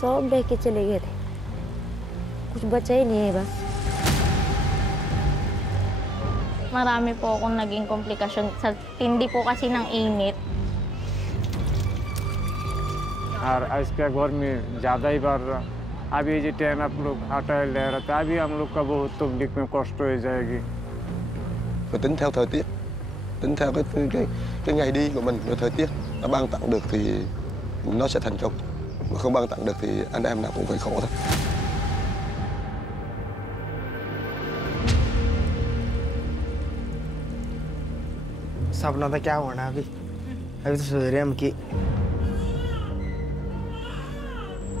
सब बह के चले गए थे, कुछ बचा ही नहीं है बस। Marami po akong naging komplikasyon sa tindi po kasi ng init. और इसका गर्मी ज़्यादा ही बढ़ रहा। अभी ये ट्रेन आप लोग हटा ले रहा था, अभी हम लोग का बहुत तकलीफ में कष्ट हो जाएगी। Phải tính theo thời tiết, tính theo cái ngày đi của mình, rồi thời tiết nó ban tặng được thì nó sẽ thành công, mà không ban tặng được thì anh em nào cũng phải khổ thôi. सपना तो क्या होना अभी तो सोच रहे हम कि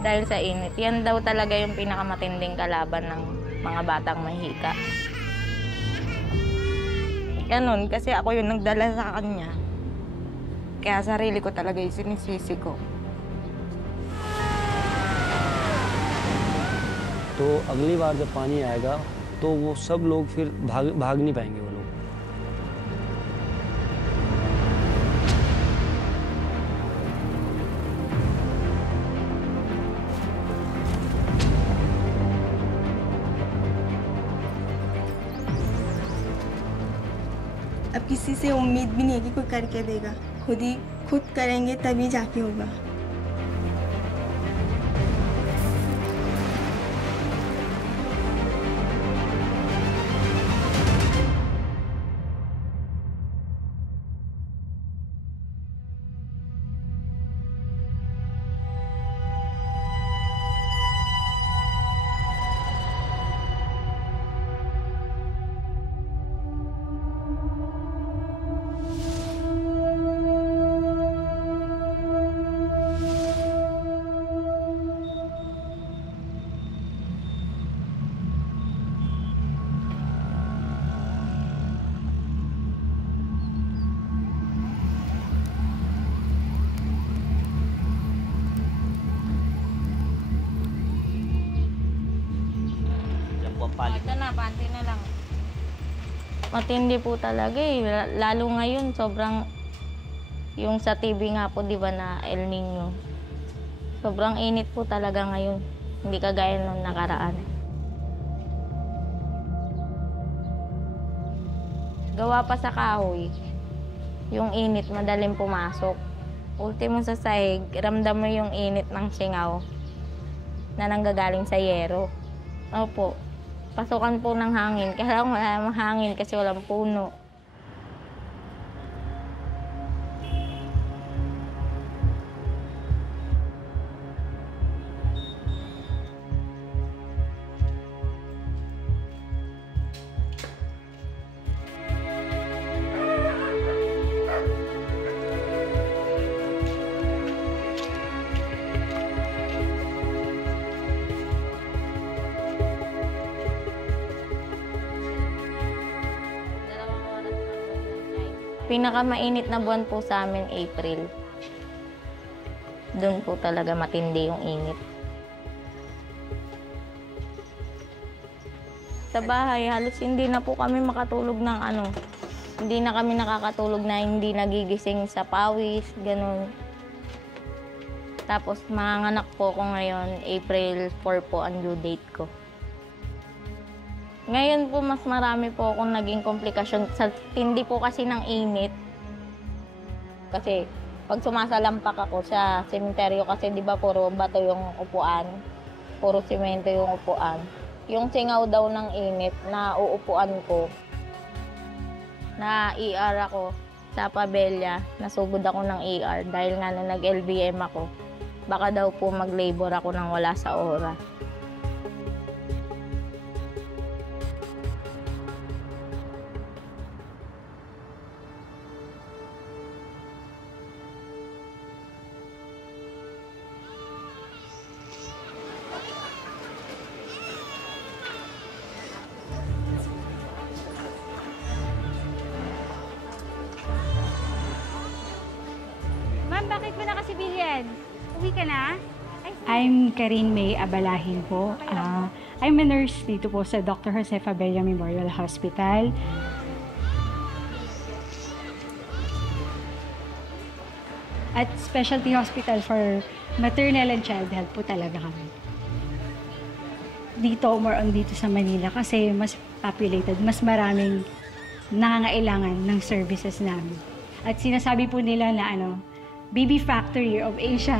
Dahil sa init, yan daw talaga yung pinakamatinding kalaban ng mga batang mahika. Ganun, kasi ako yung nagdala sa kanya. Kaya sarili ko talaga yung sinisisi ko. तो अगली बार जब पानी आएगा तो वो सब लोग फिर भाग नहीं पाएंगे वो लोग। अब किसी से उम्मीद भी नहीं है कि कोई करके देगा, खुद करेंगे तभी जाके होगा। Ito na, panty na lang. Matindi po talaga eh. Lalo ngayon, sobrang... Yung sa TV nga po, di ba, na El Nino. Sobrang init po talaga ngayon. Hindi kagaya nung nakaraan. Gawa pa sa kahoy. Yung init, madaling pumasok. Ultimo sa sahig, ramdam mo yung init ng singaw na nanggagaling sa yero. Opo. Pasukan po ng hangin. Kaya wala namang hangin kasi walang puno. Pinakamainit na buwan po sa amin, April. Doon po talaga matindi yung init. Sa bahay, halos hindi na po kami makatulog ng hindi na kami nakakatulog na hindi nagigising sa pawis, ganun. Tapos manganganak po ko ngayon, April 4 po ang due date ko. Ngayon po, mas marami po akong naging komplikasyon sa tindi po kasi ng init. Kasi pag sumasalampak ako sa sementeryo kasi di ba puro bato yung upuan, puro simento yung upuan. Yung singaw daw ng init na uupuan ko, na ER ako sa Pabella, nasugod ako ng ER dahil nga nung nag-LBM ako, baka daw po mag-labor ako nang wala sa oras. Bakit mo naka-civilian? Uwi ka na? I'm Karine May Abalahin po. I'm a nurse dito po sa Dr. Jose Fabella Memorial Hospital. At specialty hospital for maternal and child health po talaga kami. Dito, more on dito sa Manila kasi mas populated, mas maraming nangangailangan ng services namin. At sinasabi po nila na baby factory of Asia.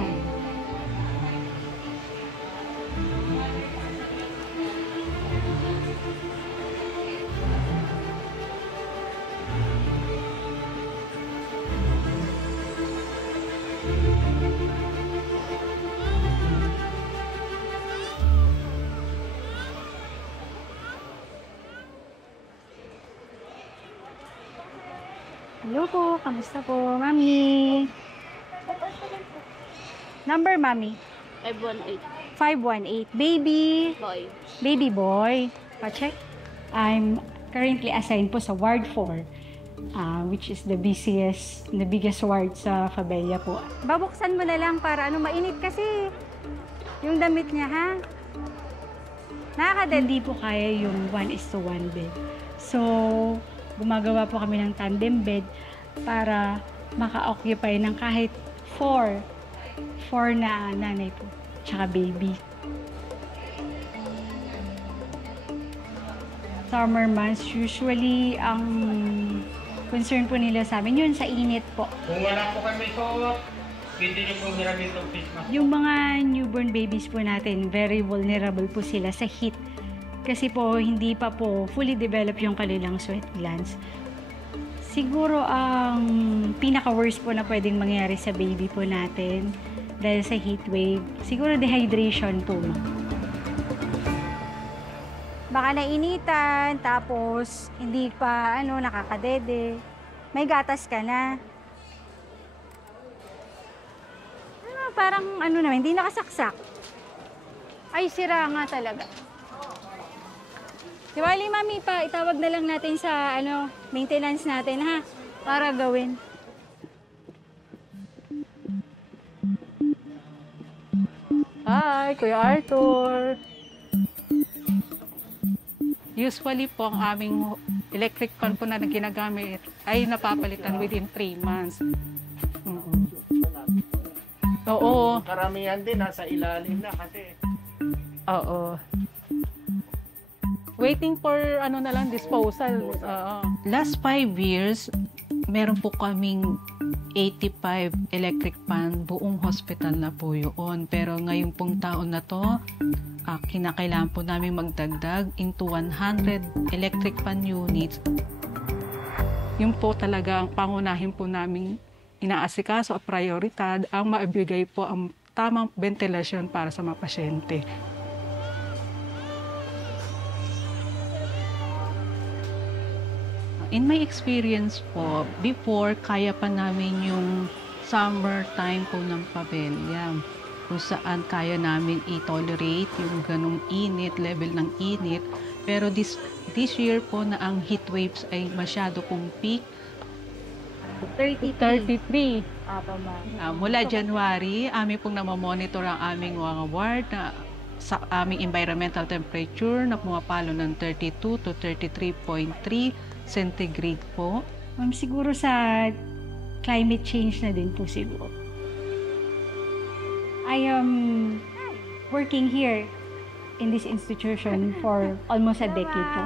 Hello po, kamusta po, Mami? Number, Mami? 518. 518. Baby? Boy. Baby boy. Pa-check. I'm currently assigned po sa Ward 4, which is the biggest ward sa Fabella po. Babuksan mo na lang para mainit kasi yung damit niya, ha? Nakakadali po kaya yung 1:1 bed. So, gumagawa po kami ng tandem bed para maka-occupy ng kahit 4 na nanay po, tsaka baby. Summer months, usually, ang concern po nila sa amin, yun sa init po. Kung wala po kami suot, hindi nyo po hiramin itong face mask. Yung mga newborn babies po natin, very vulnerable po sila sa heat. Kasi po, hindi pa po fully develop yung kanilang sweat glands. Siguro ang pinaka-worst po na pwedeng mangyari sa baby po natin dahil sa heat wave, siguro dehydration po. Baka nainitan, tapos hindi pa nakakadede. May gatas ka na. Parang naman, hindi nakasaksak. Ay, sira nga talaga. Si Wally, Mami, itawag na lang natin sa maintenance natin, ha? Para gawin. Hi, Kuya Arthur. Usually po, ang aming electric fan po na ginagamit ay napapalitan within 3 months. Oo. Karamihan din nasa ilalim na kasi. Oo. Waiting for na lang disposal. Last 5 years, meron po kaming 85 electric fan, buong hospital na po yun. Pero ngayong pong taon na to, kinakailangan po namin magdagdag into 100 electric fan units. Yung po talaga ang pangunahin po namin inaasikaso at prioridad ang maibigay po ang tamang ventilasyon para sa mga pasyente. In my experience po, before, kaya pa namin yung summer time po ng Fabella, kung saan kaya namin i-tolerate yung ganong init, level ng init. Pero this year po na ang heat waves ay masyado pong peak. 33. Mula January, amin pong namamonitor ang aming mga ward na sa aming environmental temperature na pumapalo ng 32 to 33.3 centigrade po. Siguro sa climate change na din po siguro. I am working here in this institution for almost a decade po.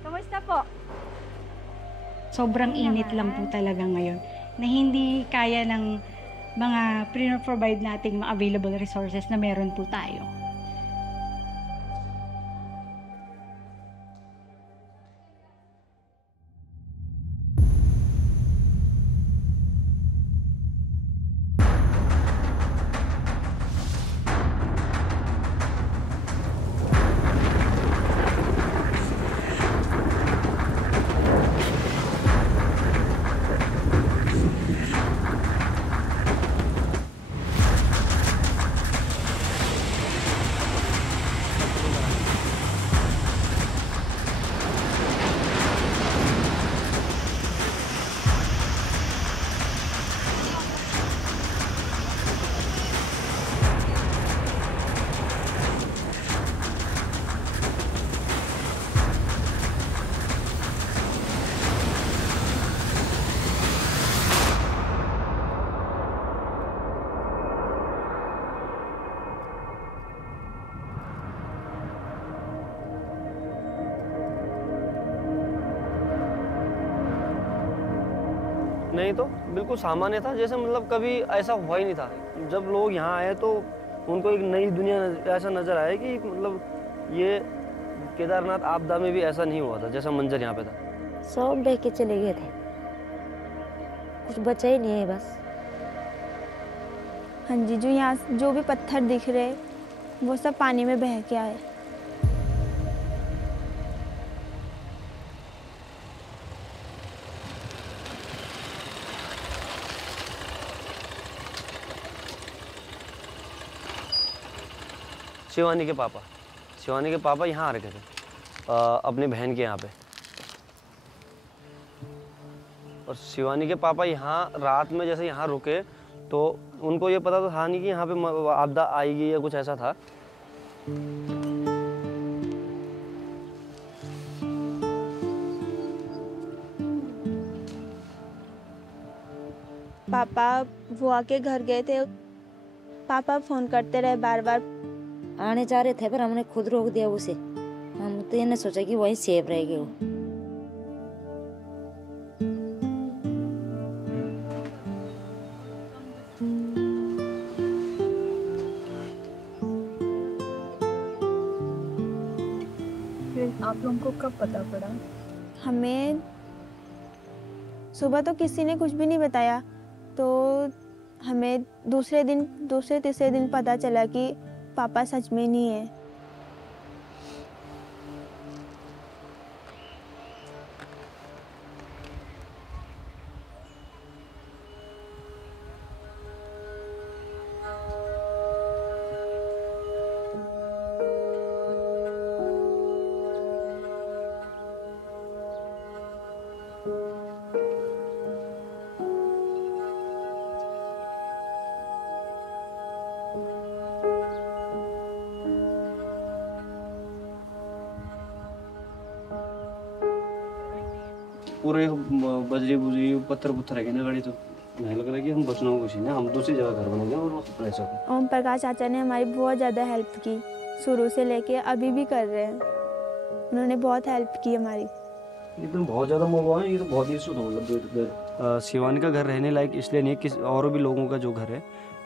Kamusta po? Sobrang init lang po talaga ngayon na hindi kaya ng mga provide nating mga available resources na meron po tayo. नहीं तो बिल्कुल सामान्य था, जैसे मतलब कभी ऐसा हुआ ही नहीं था। जब लोग यहाँ आए तो उनको एक नई दुनिया ऐसा नज़र आया कि मतलब ये केदारनाथ आपदा में भी ऐसा नहीं हुआ था जैसा मंजर यहाँ पे था। सब बह के चले गए थे, कुछ बचा ही नहीं है बस। हाँ जी, जो यहाँ जो भी पत्थर दिख रहे वो सब पानी में बह के आए। शिवानी के पापा यहाँ आ रखे थे अपनी बहन के यहाँ पे। और शिवानी के पापा यहाँ रात में जैसे यहाँ रुके तो उनको ये पता तो था नहीं कि यहाँ पे आपदा आएगी या कुछ ऐसा था। पापा बुआ के घर गए थे, पापा फोन करते रहे बार बार। आने जा रहे थे पर हमने खुद रोक दिया उसे। हम तो ये नहीं सोचा कि वहीं सेफ रहेगी वो। आप लोगों को कब पता पड़ा? हमें सुबह तो किसी ने कुछ भी नहीं बताया, तो हमें दूसरे तीसरे दिन पता चला कि पापा सच में नहीं है। पूरे बजरी बुजरी पत्थर पुत्थर है ना गाड़ी, तो नहीं लग रहा कि हम बचना कुछ नहीं, हम दूसरी जगह घर बनाएंगे और ऐसा। ओम प्रकाश चाचा ने हमारी बहुत ज़्यादा हेल्प की, शुरू से लेके अभी भी कर रहे हैं। उन्होंने बहुत हेल्प की हमारी। ये तो बहुत ज़्यादा मौका है, ये तो बहुत ही शुद्ध मतलब। शिवानी का घर रहने लायक इसलिए नहीं, किसी और भी लोगों का जो घर है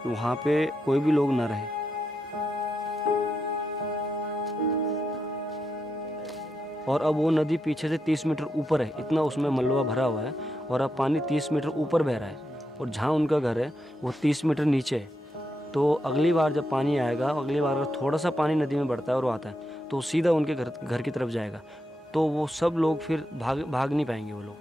वहाँ पे कोई भी लोग ना रहे। और अब वो नदी पीछे से 30 मीटर ऊपर है, इतना उसमें मलबा भरा हुआ है और अब पानी 30 मीटर ऊपर बह रहा है और जहाँ उनका घर है वो 30 मीटर नीचे है। तो अगली बार जब पानी आएगा, अगली बार अगर थोड़ा सा पानी नदी में बढ़ता है और वो आता है तो सीधा उनके घर की तरफ जाएगा, तो वो सब लोग फिर भाग नहीं पाएंगे वो लोग।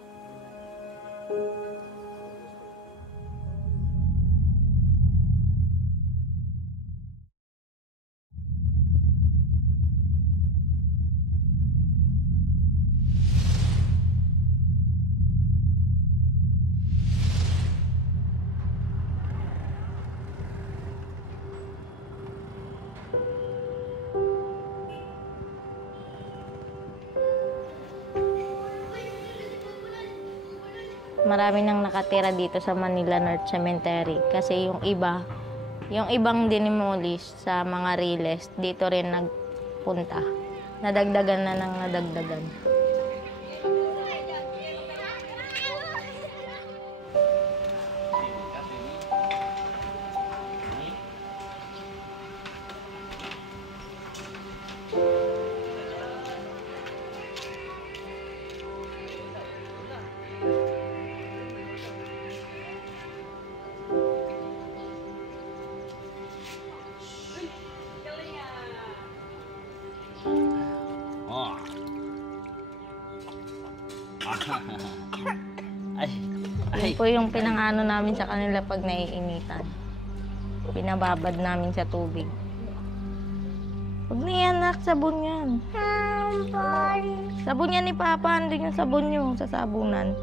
Marami nang nakatira dito sa Manila North Cemetery kasi yung ibang dinimolish sa mga riles dito rin nagpunta. Nadagdagan na ng nadagdagan. Yun po yung pinangano namin sa kanila pag naiinitan. Pinababad namin sa tubig. Huwag na yan, anak. Sabon yan. Sabon yan ni Papa. Andun yung sabon nyo sa sabunan.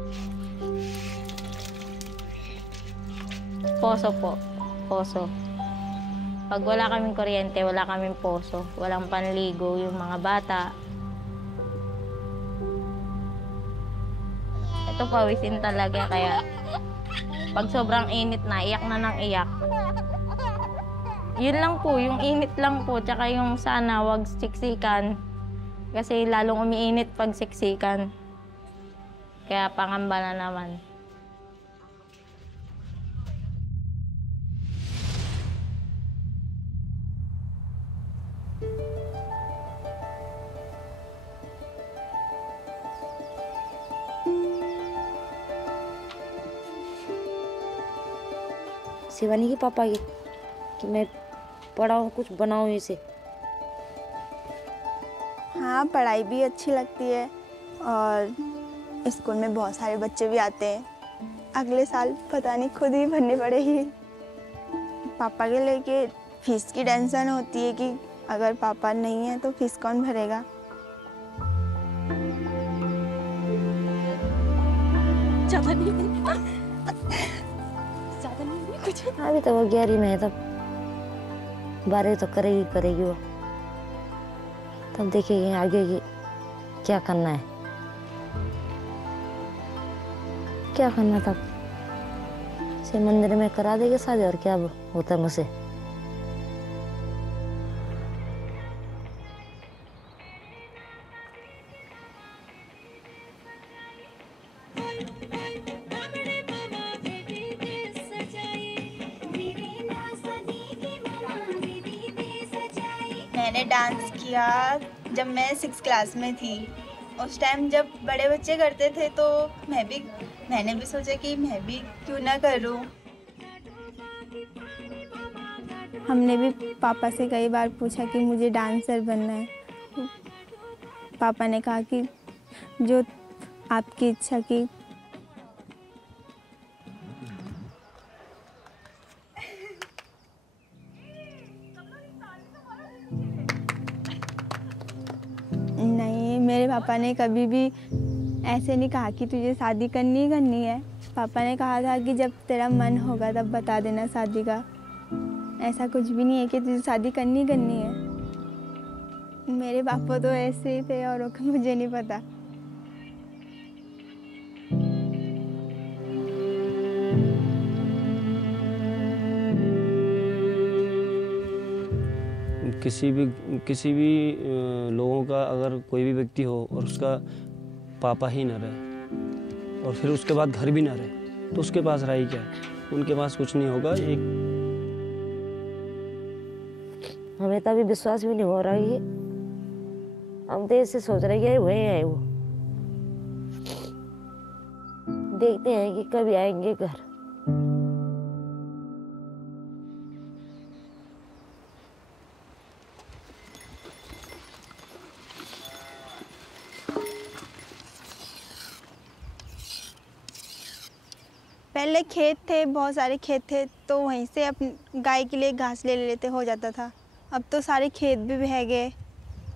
Poso po. Poso. Pag wala kaming kuryente, wala kaming poso. Walang panligo yung mga bata. Ito pawisin talaga, kaya pag sobrang init na, iyak na ng iyak. Yun lang po, yung init lang po, tsaka yung sana wag siksikan. Kasi lalong umiinit pag siksikan. Kaya pangamba na naman. Shivani के पापा की कि मैं पढ़ाऊँ, कुछ बनाऊँ इसे। हाँ, पढ़ाई भी अच्छी लगती है और स्कूल में बहुत सारे बच्चे भी आते हैं। अगले साल पता नहीं खुद ही भरनी पड़ेगी। पापा के लेके फीस की टेंशन होती है कि अगर पापा नहीं है तो फीस कौन भरेगा। ज़्यादा नहीं कुछ। अभी तो वो 11वीं में है, तब 12वीं तो करेगी वो। तब देखेंगे आगे की क्या करना है, क्या करना। तब से मंदिर में करा देंगे शादी, और क्या होता है मुझसे। मैंने डांस किया जब मैं 6th क्लास में थी। उस टाइम जब बड़े बच्चे करते थे तो मैंने भी सोचा कि मैं भी क्यों ना करूं। हमने भी पापा से कई बार पूछा कि मुझे डांसर बनना है। पापा ने कहा कि जो आपकी इच्छा की। नहीं, मेरे पापा ने कभी भी ऐसे नहीं कहा कि तुझे शादी करनी है। पापा ने कहा था कि जब तेरा मन होगा तब बता देना शादी का। ऐसा कुछ भी नहीं है कि तुझे शादी करनी है। मेरे पापा तो ऐसे ही थे, और मुझे नहीं पता। किसी भी लोगों का अगर कोई भी व्यक्ति हो और उसका पापा ही ना रहे और फिर उसके बाद घर भी ना रहे, तो उसके पास रही क्या? उनके पास कुछ नहीं होगा। हमें तो अभी विश्वास भी नहीं हो रहा है। हम तो ऐसे सोच रहे हैं वही है वो। देखते हैं कि कभी आएंगे घर। पहले खेत थे, बहुत सारे खेत थे, तो वहीं से अपनी गाय के लिए घास ले लेते हो जाता था। अब तो सारे खेत भी बह गए,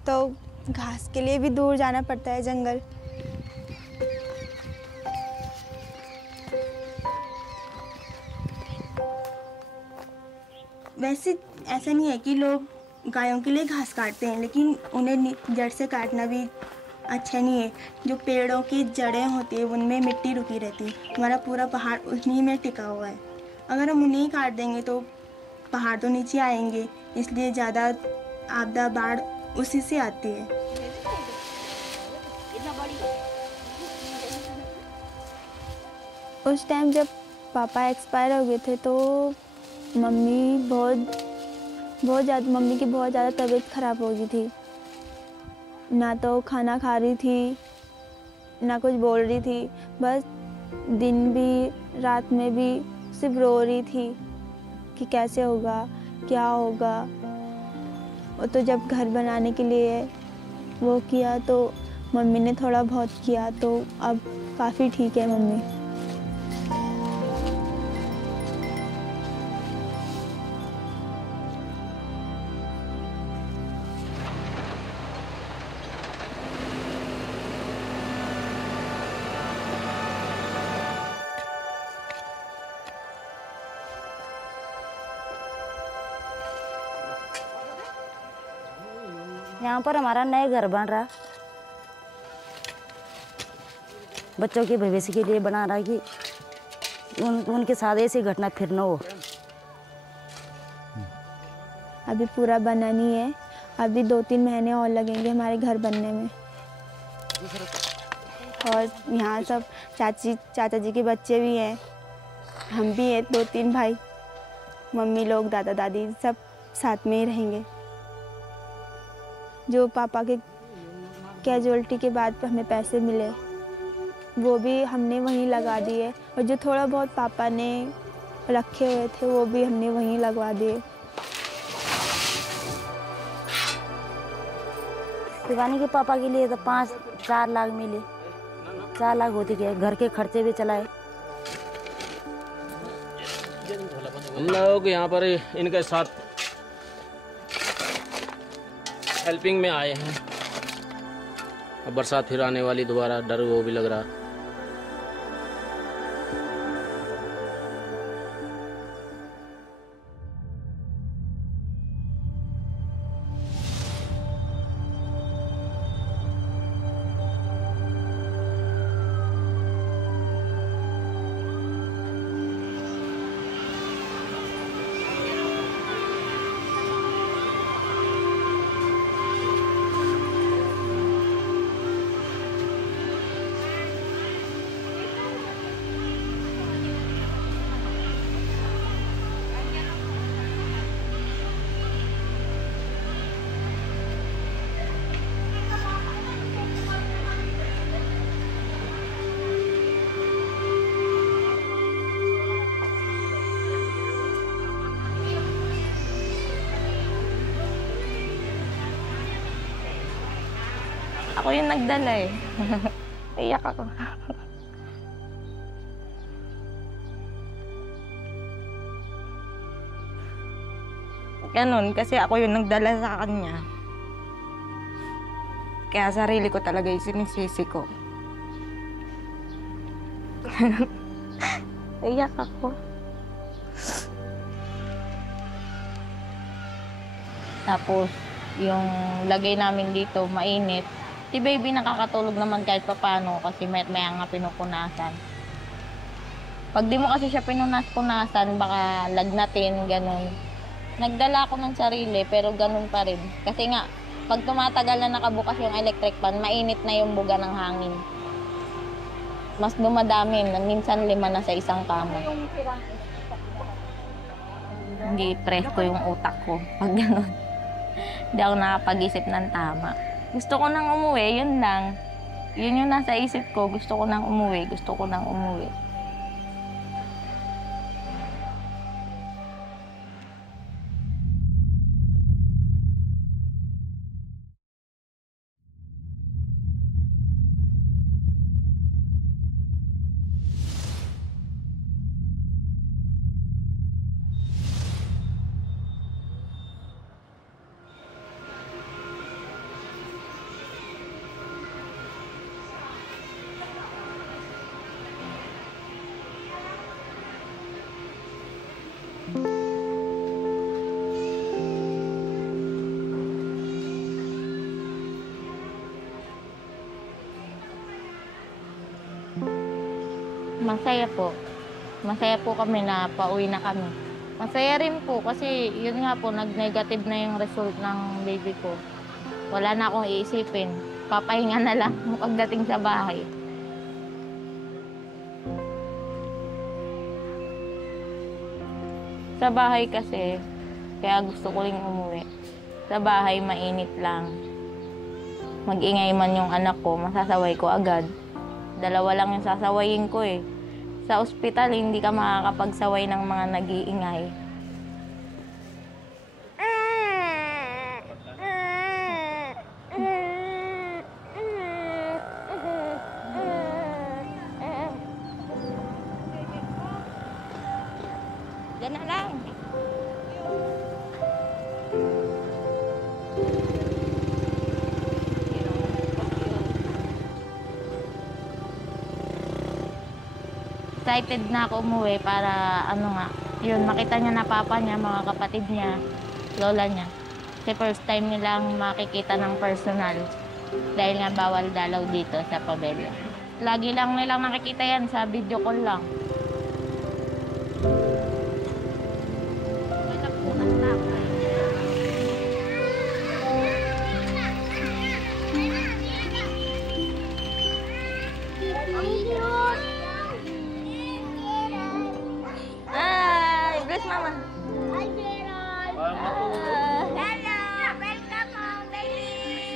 तो घास के लिए भी दूर जाना पड़ता है जंगल। वैसे ऐसा नहीं है कि लोग गायों के लिए घास काटते हैं, लेकिन उन्हें जड़ से काटना भी अच्छा नहीं है। जो पेड़ों की जड़ें होती है उनमें मिट्टी रुकी रहती है। हमारा पूरा पहाड़ उन्हीं में टिका हुआ है। अगर हम उन्हें काट देंगे तो पहाड़ तो नीचे आएंगे, इसलिए ज़्यादा आपदा बाढ़ उसी से आती है। उस टाइम जब पापा एक्सपायर हो गए थे तो मम्मी की बहुत ज़्यादा तबीयत ख़राब हो गई थी। ना तो खाना खा रही थी, ना कुछ बोल रही थी। बस दिन भी रात में भी सिर्फ रो रही थी कि कैसे होगा, क्या होगा। और तो जब घर बनाने के लिए वो किया तो मम्मी ने थोड़ा बहुत किया, तो अब काफ़ी ठीक है मम्मी। यहाँ पर हमारा नया घर बन रहा, बच्चों के भविष्य के लिए बना रहा कि उनके साथ ऐसी घटना फिर न हो। अभी पूरा बना नहीं है, अभी 2-3 महीने और लगेंगे हमारे घर बनने में। और यहाँ सब चाचा जी के बच्चे भी हैं, हम भी हैं, 2-3 भाई, मम्मी लोग, दादा दादी सब साथ में ही रहेंगे। जो पापा के कैजुअल्टी के बाद पे हमें पैसे मिले वो भी हमने वहीं लगा दिए, और जो थोड़ा बहुत पापा ने रखे हुए थे वो भी हमने वहीं लगवा दिए। शिवानी के पापा के लिए तो 5-4 लाख मिले, 4 लाख होते गए, घर के खर्चे भी चलाए। हम लोग यहाँ पर इनके साथ हेल्पिंग में आए हैं। अब बरसात फिर आने वाली, दोबारा डर वो भी लग रहा। Ako yung nagdala eh. Iyak ako. Ganun, kasi ako yung nagdala sa kanya. Kaya sarili ko talaga yung sinisisi ko. Iyak ako. Tapos, yung lagay namin dito, mainit. Si baby nakakatulog naman kahit papano kasi maya nga pinupunasan. Pag di mo kasi siya pinunas-punasan, baka lagnatin, ganun. Nagdala ako ng sarili, pero ganun pa rin. Kasi nga, pag tumatagal na nakabukas yung electric fan, mainit na yung buga ng hangin. Mas dumadami, minsan 5 na sa isang kama. Hindi presko yung utak ko pag ganun. Hindi ako nakapag-isip ng tama. Gusto ko nang umuwi, yun lang. Yun yung nasa isip ko, gusto ko nang umuwi. Masaya po. Masaya po kami na pauwi na kami. Masaya rin po kasi yun nga po, nag-negative na yung result ng baby ko. Wala na akong iisipin. Papahinga na lang pagdating sa bahay. Sa bahay kasi, kaya gusto ko rin umuwi. Sa bahay, mainit lang. Mag-ingay man yung anak ko, masasaway ko agad. 2 lang yung sasawayin ko eh. Sa ospital, hindi ka makakapagsaway ng mga nag-iingay. Diyan na lang. Excited na ako umuwi para yun, makita niya na papa niya, mga kapatid niya, lola niya. Kasi first time nilang makikita ng personal dahil nga bawal dalaw dito sa pabelya. Lagi lang nilang nakikita yan sa video call lang. Mama. Hi, Gerald. Hello. Welcome home, baby.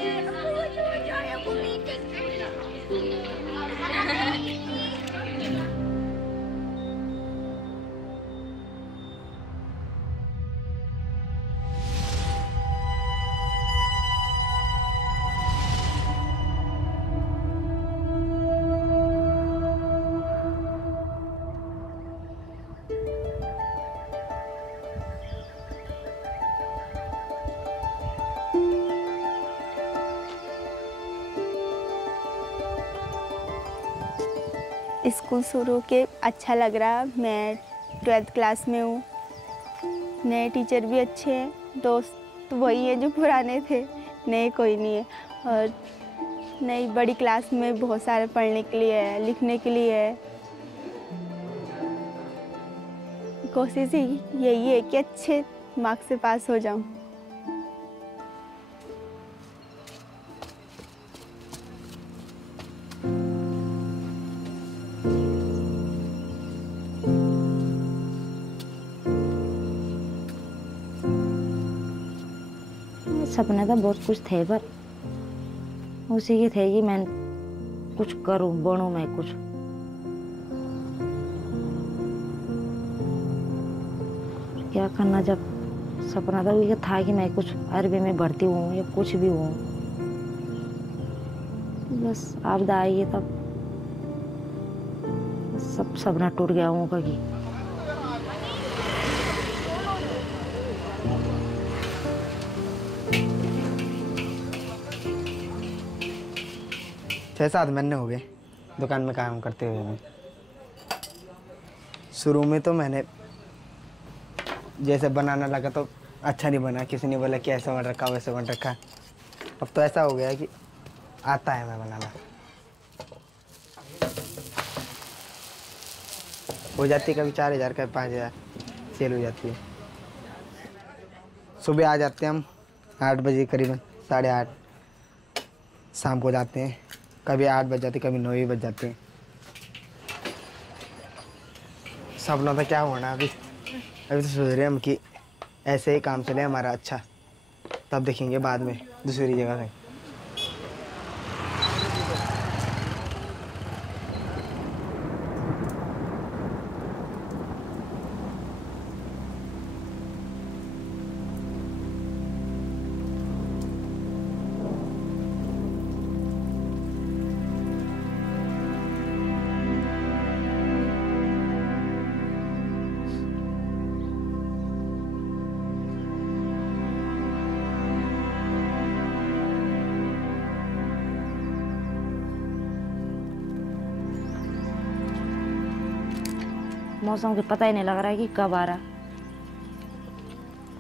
School शुरू के अच्छा लग रहा। मैं 12th class में हूँ। नए टीचर भी अच्छे हैं, दोस्त तो वही है जो पुराने थे, नए कोई नहीं है। और नई बड़ी क्लास में बहुत सारे पढ़ने के लिए है, लिखने के लिए है। कोशिश यही है कि अच्छे मार्क्स से पास हो जाऊँ। सपने तो बहुत कुछ थे, पर उसी के थे कि मैं कुछ करूं, बनूं मैं कुछ। क्या करना, जब सपना तो ये था कि मैं कुछ अरबी में भर्ती हूँ या कुछ भी हूँ, बस आपदा आई है तब सब सपना टूट गया हूँ कि 6-7 महीने हो गए दुकान में काम करते हुए भी। शुरू में तो मैंने जैसे बनाना लगा तो अच्छा नहीं बना, किसी ने बोला कि ऐसा बन रखा वैसे बन रखा। अब तो ऐसा हो गया कि आता है मैं बनाना। हो जाती है कभी 4000 कभी 5000 सेल हो जाती है। सुबह आ जाते हैं हम 8 बजे करीबन, 8:30। शाम को जाते हैं, कभी 8 बज जाते, कभी 9 ही बज जाते हैं। सपना था क्या होना अभी तो सोच रहे हम कि ऐसे ही काम चले हमारा अच्छा, तब देखेंगे बाद में दूसरी जगह से। मौसम के पता ही नहीं लग रहा है कि कब आ रहा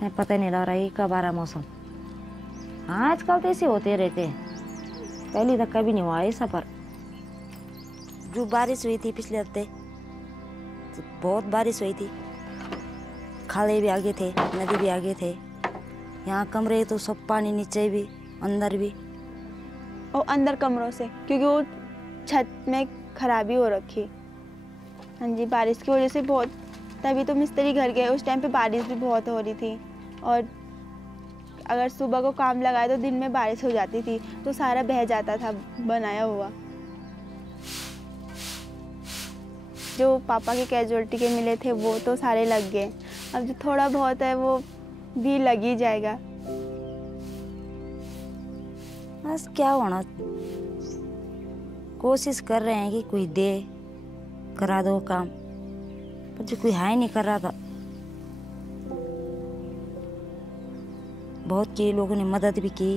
है, पता ही नहीं लग रहा है कि कब आ रहा मौसम। हाँ, आजकल तो ऐसे होते रहते हैं, पहले तक कभी नहीं हुआ है सफर। जो बारिश हुई थी पिछले हफ्ते, बहुत बारिश हुई थी, खाले भी आगे थे, नदी भी आगे थे। यहाँ कमरे तो सब पानी, नीचे भी अंदर भी। और अंदर कमरों से, क्योंकि वो छत में खराबी हो रखी। हाँ जी, बारिश की वजह से बहुत, तभी तो मिस्त्री घर गए। उस टाइम पे बारिश भी बहुत हो रही थी, और अगर सुबह को काम लगाए तो दिन में बारिश हो जाती थी, तो सारा बह जाता था बनाया हुआ। जो पापा के कैजुअलिटी के मिले थे वो तो सारे लग गए, अब जो थोड़ा बहुत है वो भी लग ही जाएगा। बस क्या होना, कोशिश कर रहे हैं कि कोई दे, करा दो काम, पर जो कोई हाई नहीं कर रहा था। बहुत के लोगों ने मदद भी की,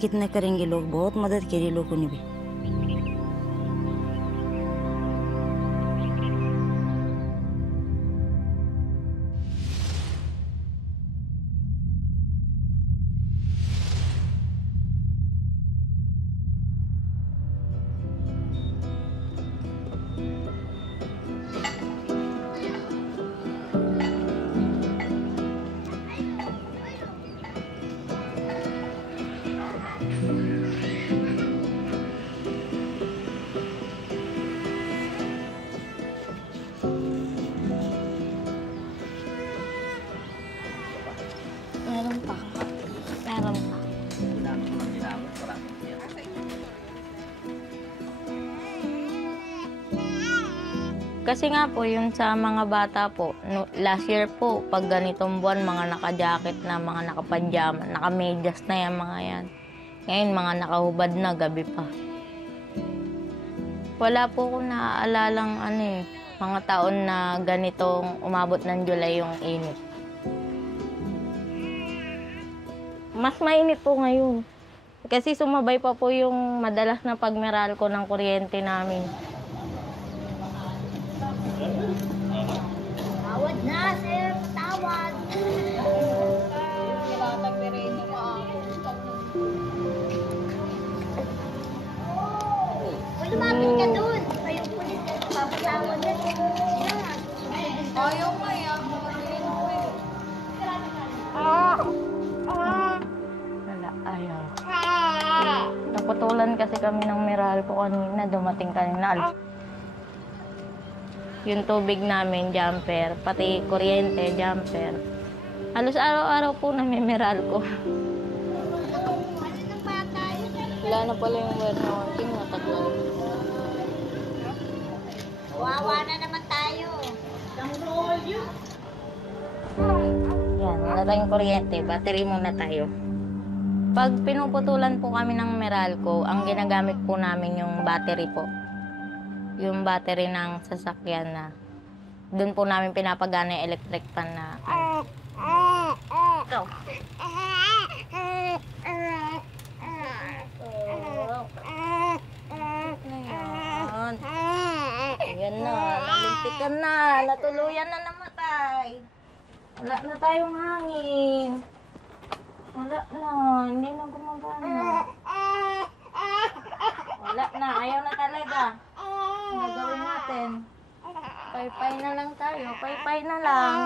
कितने करेंगे लोग, बहुत मदद करी लोगों ने भी। Kasi nga po, yun sa mga bata po, last year po, pag ganitong buwan, mga naka-jacket na, mga naka-pajama, naka-medyas na yan, mga yan. Ngayon, mga nakahubad na, gabi pa. Wala po akong naaalalang mga taon na ganitong umabot ng July yung init. Mas mainit po ngayon. Kasi sumabay pa po yung madalas na pagmeral ko ng kuryente namin. Pinuputulan kasi kami ng Meralco kanina, dumating kanina. Yung tubig namin, jumper, pati kuryente, jumper. Halos araw-araw po namin Meralco. Wala na pala yung wire na working, mataglan. Wawa na naman tayo. Yan, wala tayong kuryente, battery muna tayo. Pag pinuputulan po kami ng Meralco, ang ginagamit po namin yung battery po. Yung battery ng sasakyan na doon po namin pinapagana yung electric fan na ito. Ayan na, nalintikan na, natuluyan na namatay. Wala na tayong hangin. Wala na, hindi na gumagana. Wala na, ayaw na talaga. Ano gawin natin? Pay-pay na lang tayo, pay-pay na lang.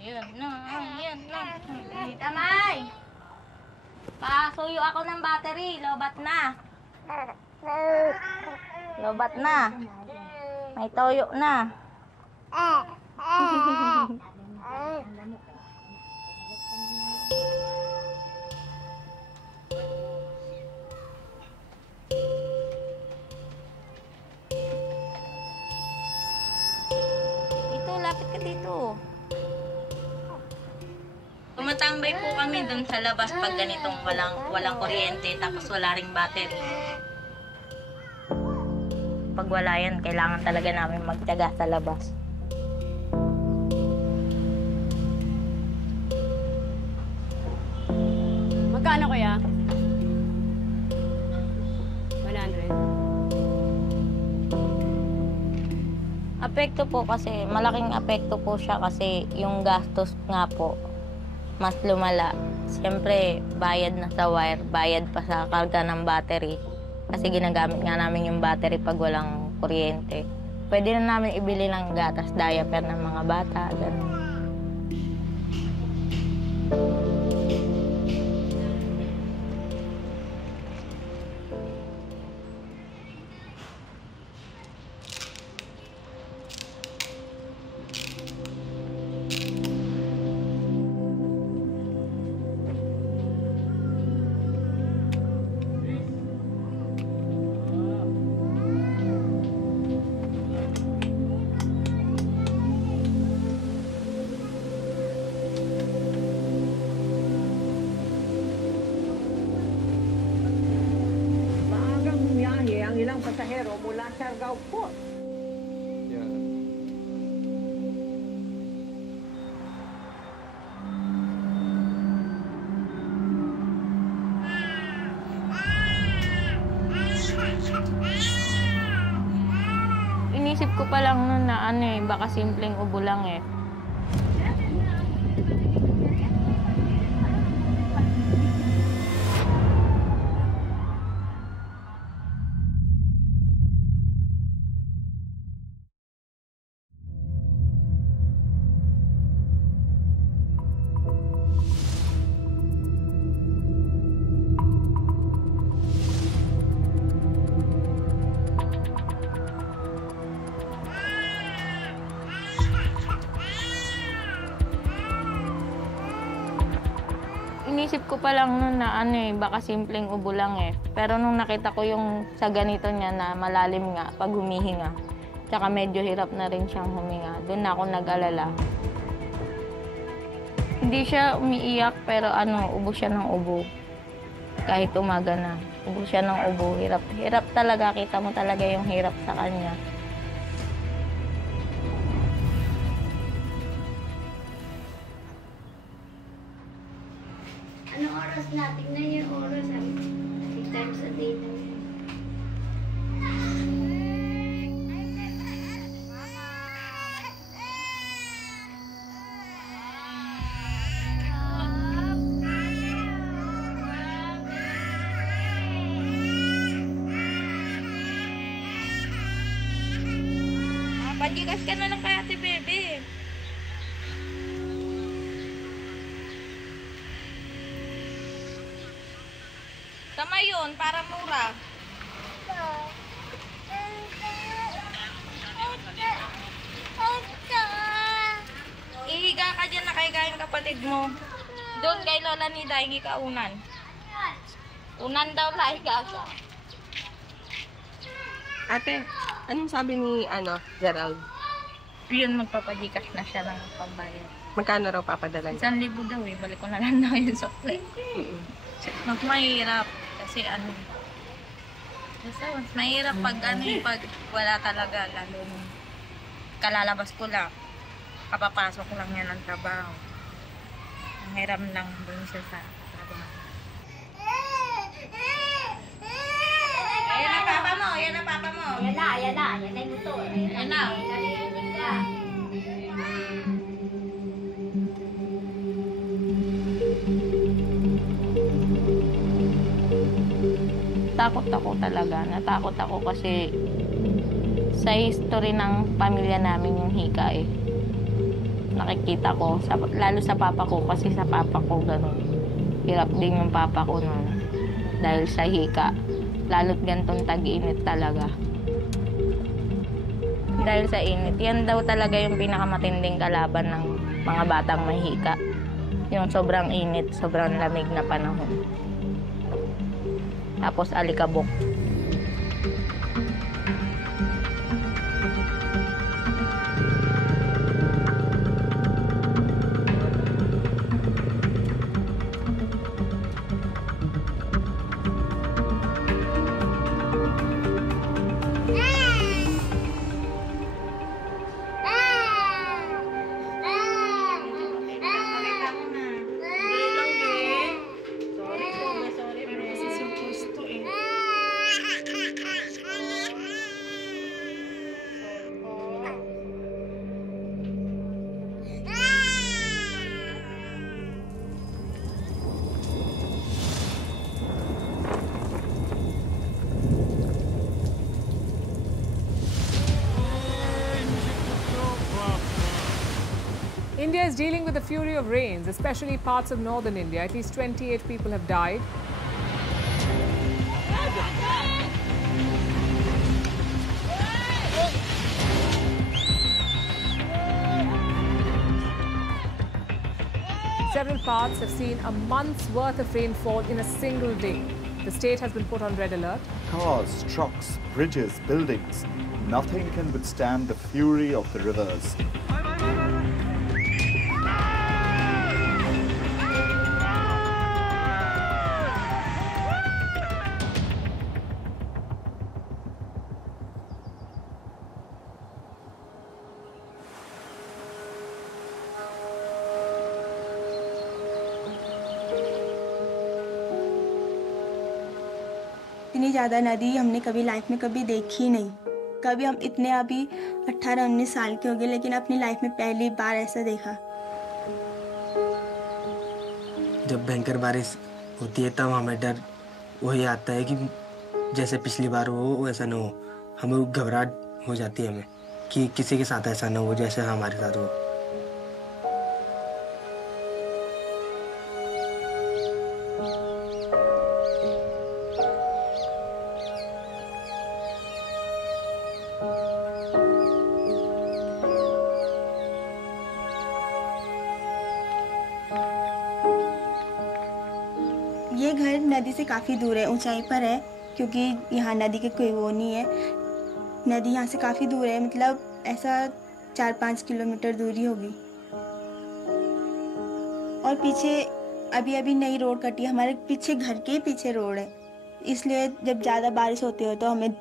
Ayan na, ayan na. Tamay! Pasuyo ako ng battery, lobat na. Lobat na. May toyo na. Dito, lapit ka dito. Tumatambay po kami dun sa labas pag ganitong walang kuryente tapos wala ring battery. Pag wala yan, kailangan talaga namin magtiyaga sa labas. Magkano kaya? 100? Apekto po kasi, malaking apekto po siya kasi yung gastos nga po, mas lumala. Siyempre, bayad na sa wire, bayad pa sa karga ng battery. Kasi ginagamit nga namin yung battery pag walang kuryente. Pwede na namin ibili ng gatas, diaper ng mga bata, gano'n. Ilang pasahero mula Siargao po. Inisip ko pa lang nun na baka simpleng ubo lang eh. Inisip ko pa lang nun na baka simpleng ubo lang eh. Pero nung nakita ko yung sa ganito niya na malalim nga pag humihinga, tsaka medyo hirap na rin siyang huminga, doon na ako nag-alala. Hindi siya umiiyak pero ubo siya ng ubo. Kahit umaga na, ubo siya ng ubo. Hirap, hirap talaga, kita mo talaga yung hirap sa kanya. Anong oras na? Tignan yung oras. 3 times a day. Pagigas ka na lang kay Ate Bebe. Tama yun, para mura. Ihiga ka dyan, nakahiga yung kapatid mo. Doon kay Lola Nida, hingi ka unan. Unan daw, lahiga ka. Ate, anong sabi ni Gerald? Yun, magpapadikas na siya ng pambayad. Magkano raw papadala niya? 1,000 daw eh, balik ko na lang daw yung sukli. Mas mahirap kasi mas mahirap pag pag wala talaga, lalo kalalabas ko lang, kapapasok ko lang yan ng trabaho. Ang hiram lang dun siya sa trabaho. Ayan ang papa mo, ayan ang papa mo. Ayan na yung luto. Ayan na. Takot ako talaga. Natakot ako kasi sa history ng pamilya namin yung hika eh. Nakikita ko, lalo sa papa ko kasi sa papa ko gano'n. Hirap din yung papa ko nun dahil sa hika. Lalo't gantong tag-init talaga. Dahil sa init, yan daw talaga yung pinakamatinding kalaban ng mga batang may hika. Yung sobrang init, sobrang lamig na panahon. Tapos alikabok. India is dealing with the fury of rains, especially parts of northern India. At least 28 people have died. Several parts have seen a month's worth of rainfall in a single day. The state has been put on red alert. Cars, trucks, bridges, buildings. Nothing can withstand the fury of the rivers. इतनी ज़्यादा नदी हमने कभी लाइफ में कभी देखी नहीं। कभी हम इतने अभी 18-19 साल के हो गए, लेकिन अपनी लाइफ में पहली बार ऐसा देखा। जब भयंकर बारिश होती है तब हमें डर वही आता है कि जैसे पिछली बार हो वैसा ना हो। हमें घबराहट हो जाती है हमें कि किसी के साथ ऐसा ना हो जैसे हमारे साथ हो। ये घर नदी से काफ़ी दूर है, ऊंचाई पर है, क्योंकि यहाँ नदी के कोई वो नहीं है। नदी यहाँ से काफ़ी दूर है, मतलब ऐसा 4-5 किलोमीटर दूरी होगी। और पीछे अभी अभी नई रोड कटी है, हमारे पीछे घर के पीछे रोड है, इसलिए जब ज़्यादा बारिश होती हो तो हमें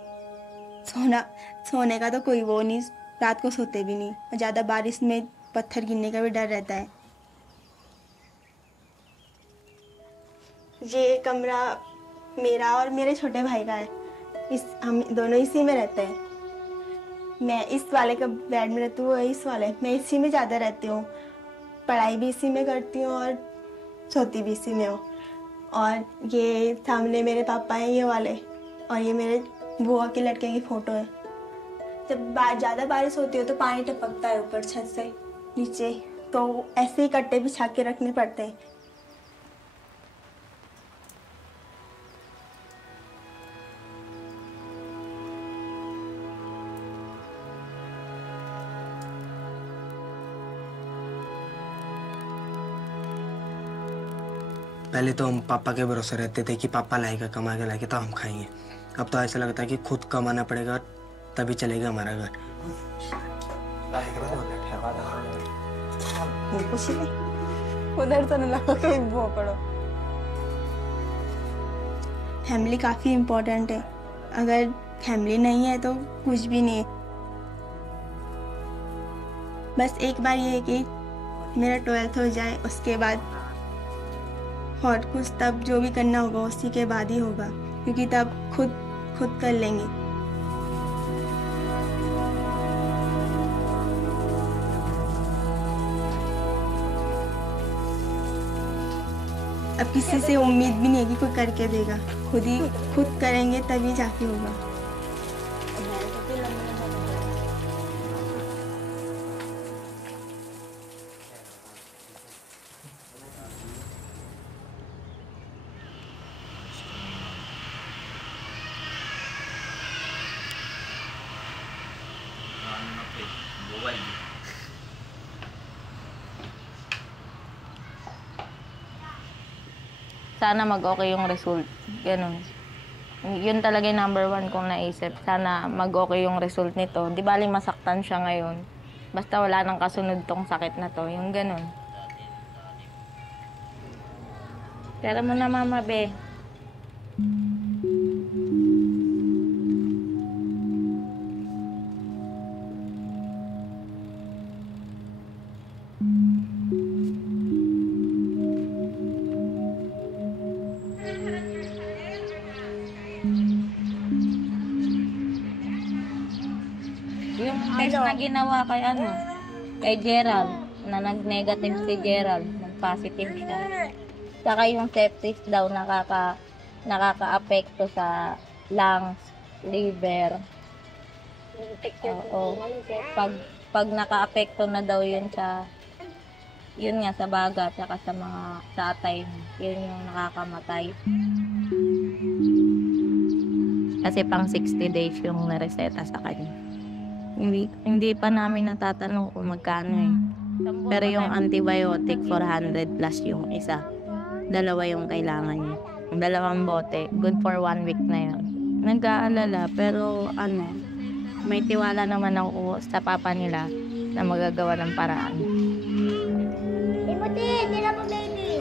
सोने का तो कोई वो नहीं, रात को सोते भी नहीं। और ज़्यादा बारिश में पत्थर गिरने का भी डर रहता है। ये कमरा मेरा और मेरे छोटे भाई का है। हम दोनों इसी में रहते हैं। मैं इस वाले का बेड में रहती हूँ, इस वाले मैं इसी में ज़्यादा रहती हूँ। पढ़ाई भी इसी में करती हूँ और सोती भी इसी में हूँ। और ये सामने मेरे पापा हैं ये वाले, और ये मेरे बुआ के लड़के की फ़ोटो है। जब ज़्यादा बारिश होती है तो पानी टपकता है ऊपर छत से नीचे, तो ऐसे ही कट्टे बिछा के रखने पड़ते हैं। पहले तो हम पापा के भरोसे रहते थे कि पापा लाएगा कमा के लाएगा तो हम खाएंगे। अब तो ऐसा लगता है कि खुद कमाना पड़ेगा तभी चलेगा हमारा घर। उधर तो नहीं लगा कहीं वो पड़ो। फैमिली काफ़ी इम्पोर्टेंट है। अगर फैमिली नहीं है तो कुछ भी नहीं है। बस एक बार ये है कि मेरा 12th हो जाए, उसके बाद और कुछ तब जो भी करना होगा उसी के बाद ही होगा, क्योंकि तब खुद कर लेंगे। अब किसी से उम्मीद भी नहीं है कि कोई करके देगा, खुद करेंगे तभी जाके होगा। Sana mag-okay yung result. Ganun. Yun talaga yung number 1 kong naisip. Sana mag-okay yung result nito. Di bali masaktan siya ngayon. Basta wala nang kasunod tong sakit na to. Yung ganun. Pera mo na, Mama Be. Yung test na ginawa kay Gerald, na nag-negative si Gerald, nag-positive siya. Saka yung sepsis daw nakaka-apekto sa lungs, liver. Oo. Pag naka-apekto na daw yun sa baga, saka sa atay, yun yung nakakamatay. Kasi pang 60 days yung nareseta sa kanya. Hindi pa namin natatanong kung magkano eh. Pero yung antibiotic, 400 plus yung isa. 2 yung kailangan niya. Yung 2 bote, good for 1 week na yun. Nag-aalala, pero may tiwala naman ako sa papa nila na magagawa ng paraan. Timothy, tira mo baby.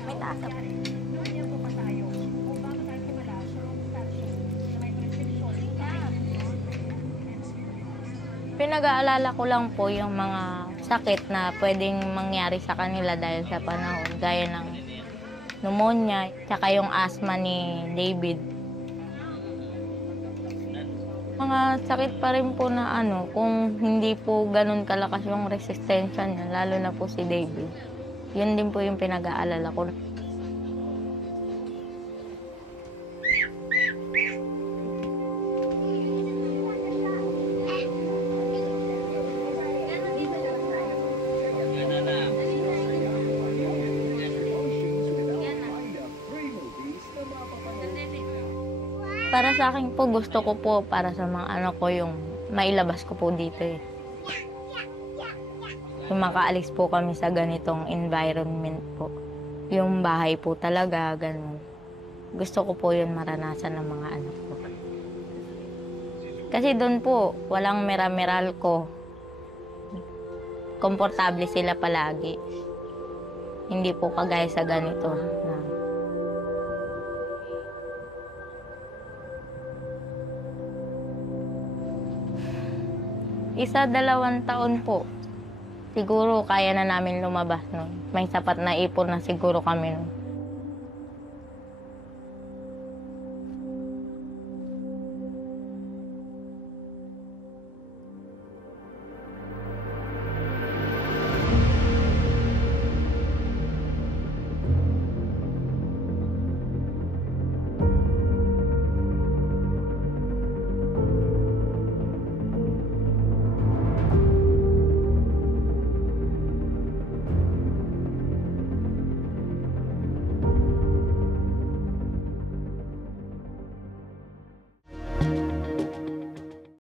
May taas ako. Pinag-aalala ko lang po yung mga sakit na pwedeng mangyari sa kanila dahil sa panahon, gaya ng pneumonia, tsaka yung asthma ni David. Mga sakit pa rin po na kung hindi po ganun kalakas yung resistensya niya, lalo na po si David. Yun din po yung pinag-aalala ko. Para sa akin po, gusto ko po para sa mga anak ko yung mailabas ko po dito eh. Yung makaalis po kami sa ganitong environment po. Yung bahay po talaga, ganun. Gusto ko po yun maranasan ng mga anak ko. Kasi doon po, walang mera-meral ko. Komportable sila palagi. Hindi po kagaya sa ganito. Isa, 2 taon po. Siguro kaya na namin lumabas nun. May sapat na ipon na siguro kami nun.